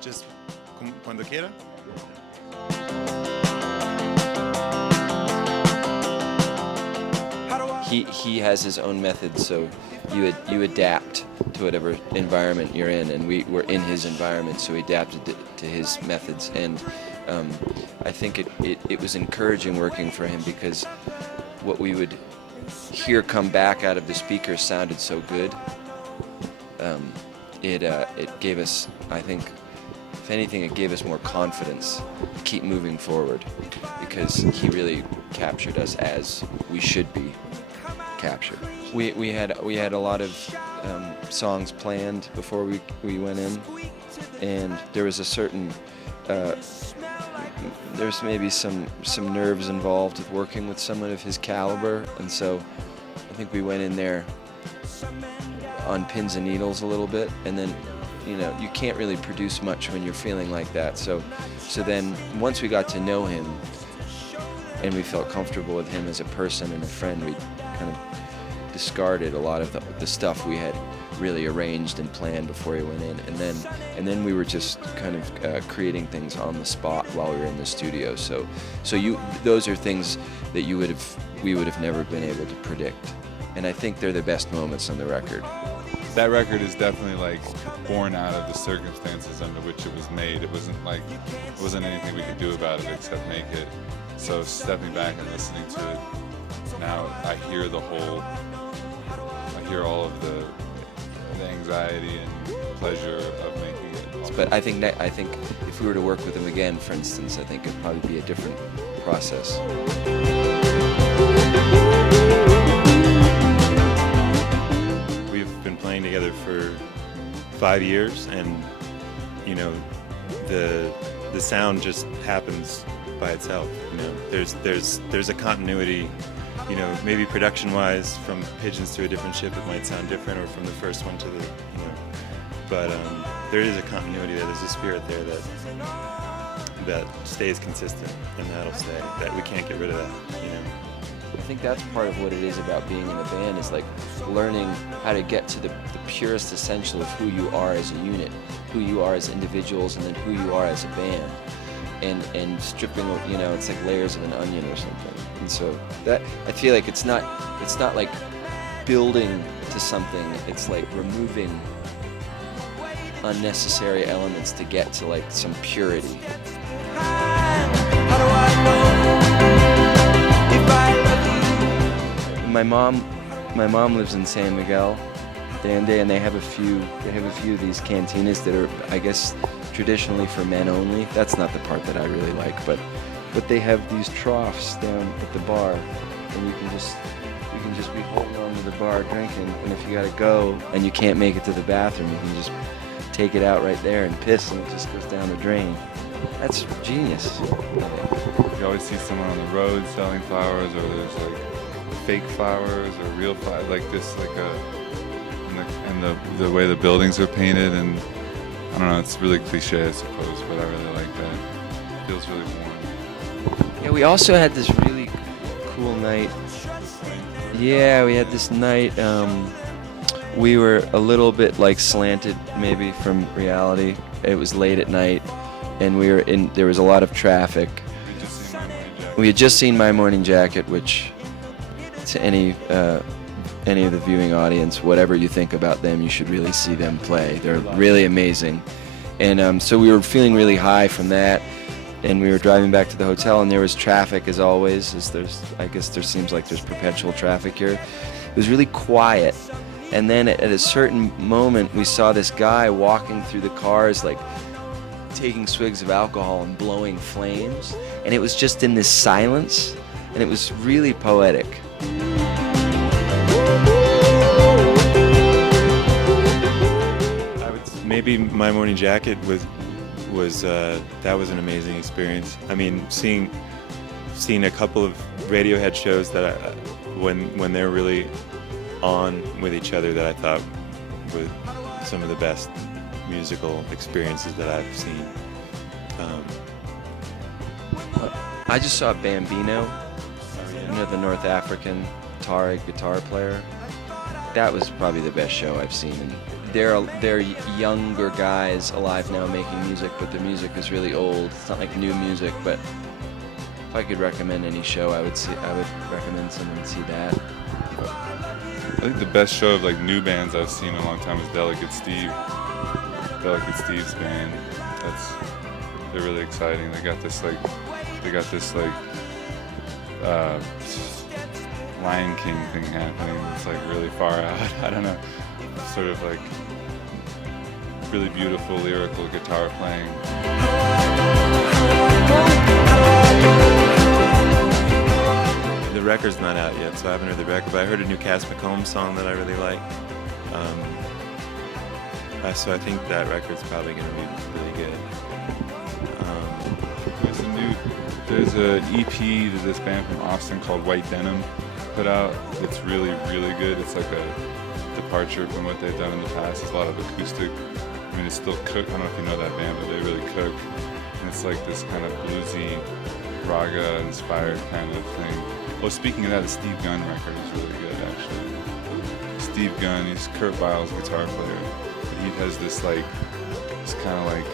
Just cuando quiera. He has his own methods, so you adapt to whatever environment you're in, and we were in his environment, so we adapted to his methods, and I think it was encouraging working for him because what we would hear come back out of the speakers sounded so good. It gave us, I think, if anything, it gave us more confidence to keep moving forward because he really captured us as we should be captured. We had a lot of songs planned before we went in, and there was a certain there's maybe some nerves involved with working with someone of his caliber, and so I think we went in there on pins and needles a little bit, and then you can't really produce much when you're feeling like that. So then once we got to know him and we felt comfortable with him as a person and a friend, we kind of discarded a lot of the stuff we had really arranged and planned before he went in, and then we were just kind of creating things on the spot while we were in the studio. So those are things that we would have never been able to predict, and I think they're the best moments on the record. That record is definitely like born out of the circumstances under which it was made. It wasn't anything we could do about it except make it. So stepping back and listening to it now, I hear all of the anxiety and pleasure of making it. But I think if we were to work with him again, for instance, I think it'd probably be a different process. We've been playing together for 5 years, and the sound just happens by itself. There's a continuity. Maybe production-wise, from Pigeons to a Different Ship, it might sound different, or from the first one to the, but there is a continuity there. There's a spirit there that stays consistent, and that'll stay. That we can't get rid of that. I think that's part of what it is about being in a band, is like learning how to get to the purest essential of who you are as a unit, who you are as individuals, and then who you are as a band. And stripping, it's like layers of an onion or something. And so that, I feel like it's not like building to something, it's like removing unnecessary elements to get to like some purity. My mom lives in San Miguel, and they have a few of these cantinas that are, I guess, traditionally for men only. That's not the part that I really like, but they have these troughs down at the bar, and you can just be holding on to the bar drinking, and if you gotta go and you can't make it to the bathroom, you can just take it out right there and piss, and it just goes down the drain. That's genius. You always see someone on the road selling flowers, or there's like fake flowers or real flowers, like this, and the way the buildings are painted, and I don't know, it's really cliche, I suppose, but I really like that. It feels really warm. Yeah, we also had this really cool night. Yeah, we had this night, we were a little bit like slanted maybe from reality. It was late at night, and there was a lot of traffic. We had just seen My Morning Jacket, which to any of the viewing audience, whatever you think about them, you should really see them play. They're really amazing. And so we were feeling really high from that, and we were driving back to the hotel, and there was traffic as always, I guess there seems like there's perpetual traffic here. It was really quiet, and then at a certain moment we saw this guy walking through the cars, like taking swigs of alcohol and blowing flames, and it was just in this silence, and it was really poetic. Maybe My Morning Jacket was that was an amazing experience. I mean, seeing a couple of Radiohead shows that when they're really on with each other, that I thought were some of the best musical experiences that I've seen. I just saw Bambino, the North African Tuareg guitar player. that was probably the best show I've seen. And they're younger guys alive now making music, but the music is really old. It's not like new music, but if I could recommend any show, I would recommend someone see that. I think the best show of like new bands I've seen in a long time is Delicate Steve. Delicate Steve's band. They're really exciting. They got this Lion King thing happening. It's like really far out. I don't know. Sort of like really beautiful lyrical guitar playing. The record's not out yet, so I haven't heard the record, but I heard a new Cass McComb song that I really like. So I think that record's probably going to be really good. There's an EP that this band from Austin called White Denim put out. It's really, really good. It's like a departure from what they've done in the past. It's a lot of acoustic. I mean, it's still cook. I don't know if you know that band, but they really cook. And it's like this kind of bluesy, raga-inspired kind of thing. Well, speaking of that, the Steve Gunn record is really good, actually. Steve Gunn, he's Kurt Weill's guitar player. He has this like, it's kind of like,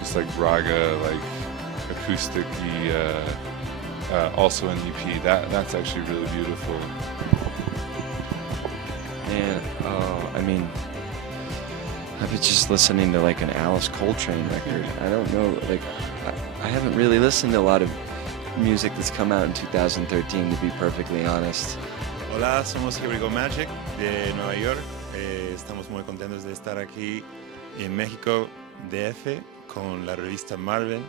just like raga, like acoustic-y, also an EP. That's actually really beautiful. And I mean, I was just listening to like an Alice Coltrane record. I don't know, like I haven't really listened to a lot of music that's come out in 2013, to be perfectly honest. Hola, somos Hybrid Magic de Nueva York. Estamos muy contentos de estar aquí en México, DF, con la revista Marvin,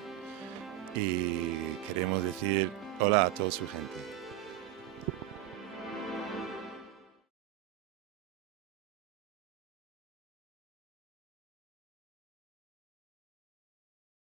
y queremos decir hola a toda su gente.